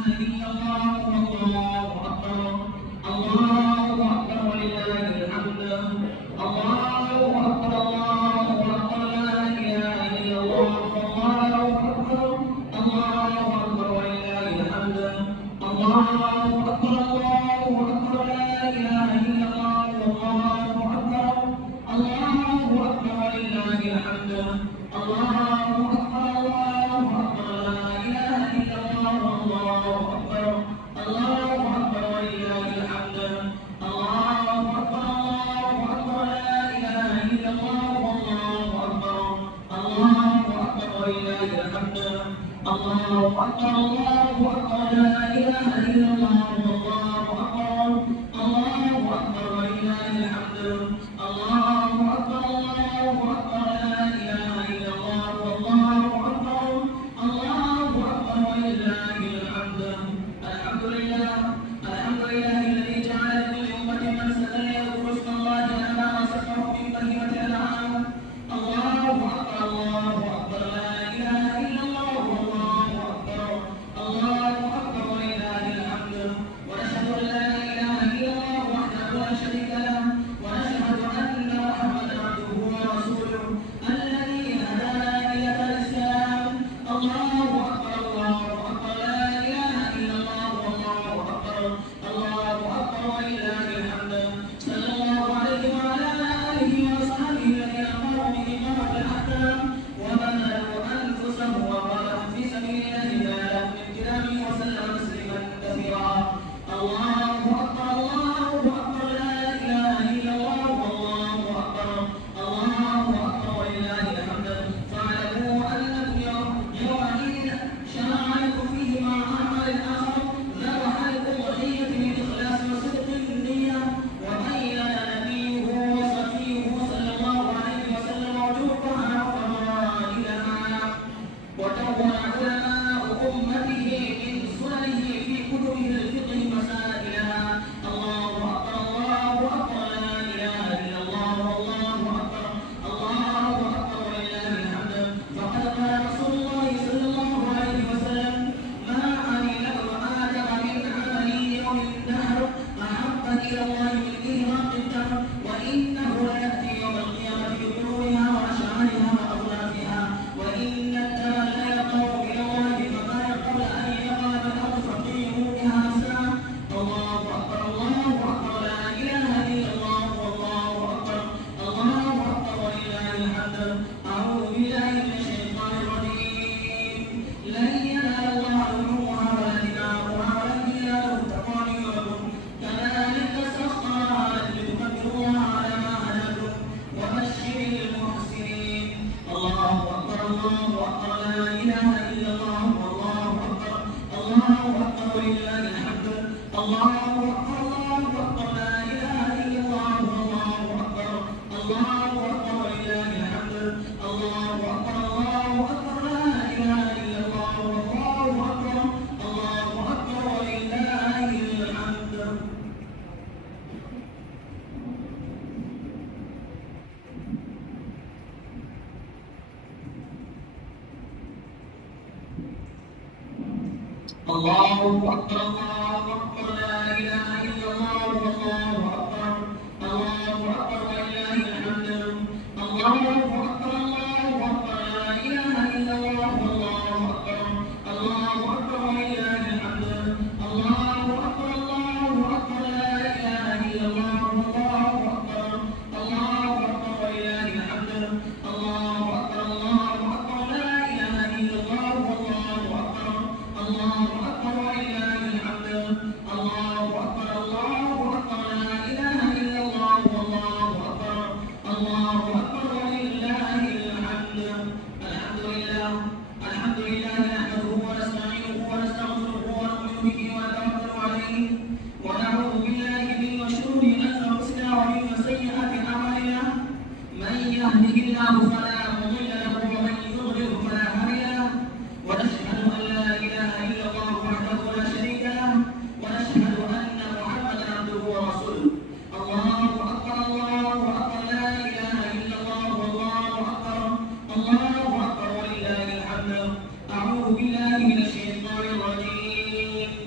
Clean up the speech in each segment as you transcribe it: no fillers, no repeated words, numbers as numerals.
الله أكبر ولله الحمد. أعوذ بالله من الشيطان الرجيم.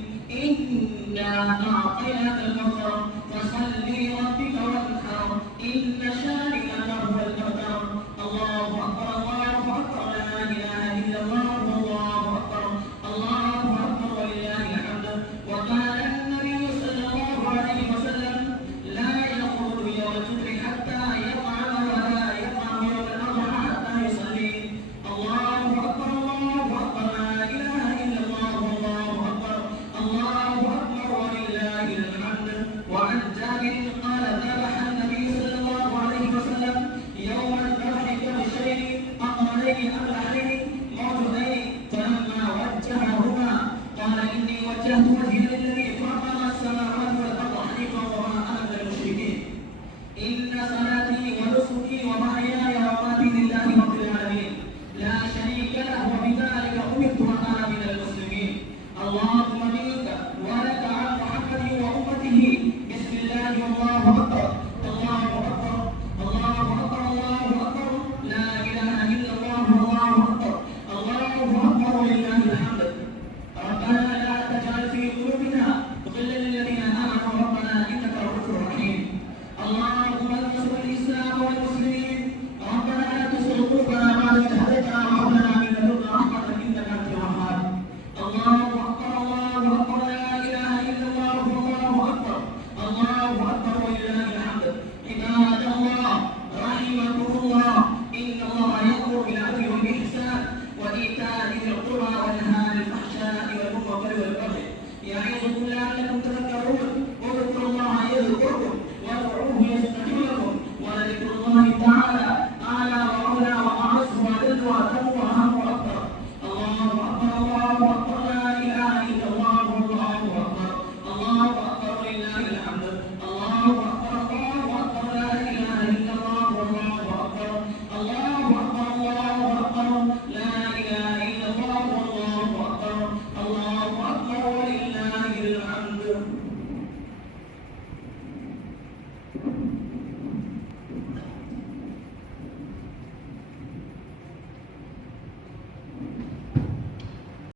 وجهت وجهي للذي فطر السماوات والارض حنيفا وما انا من المشركين ان صلاتي ونسكي ومحياي ومماتي لله رب العالمين لا شريك له وبذلك امرت وانا من المسلمين اللهم منك ولك عن محمد وامته بسم الله والله اكبر الله اكبر الله اكبر الله اكبر لا اله الا الله الله اكبر الله اكبر ولله الحمد ربنا لا تجعل في قلوبنا غلا للذين امنوا ربنا انك رؤوف رحيم اللهم انصر الاسلام والمسلمين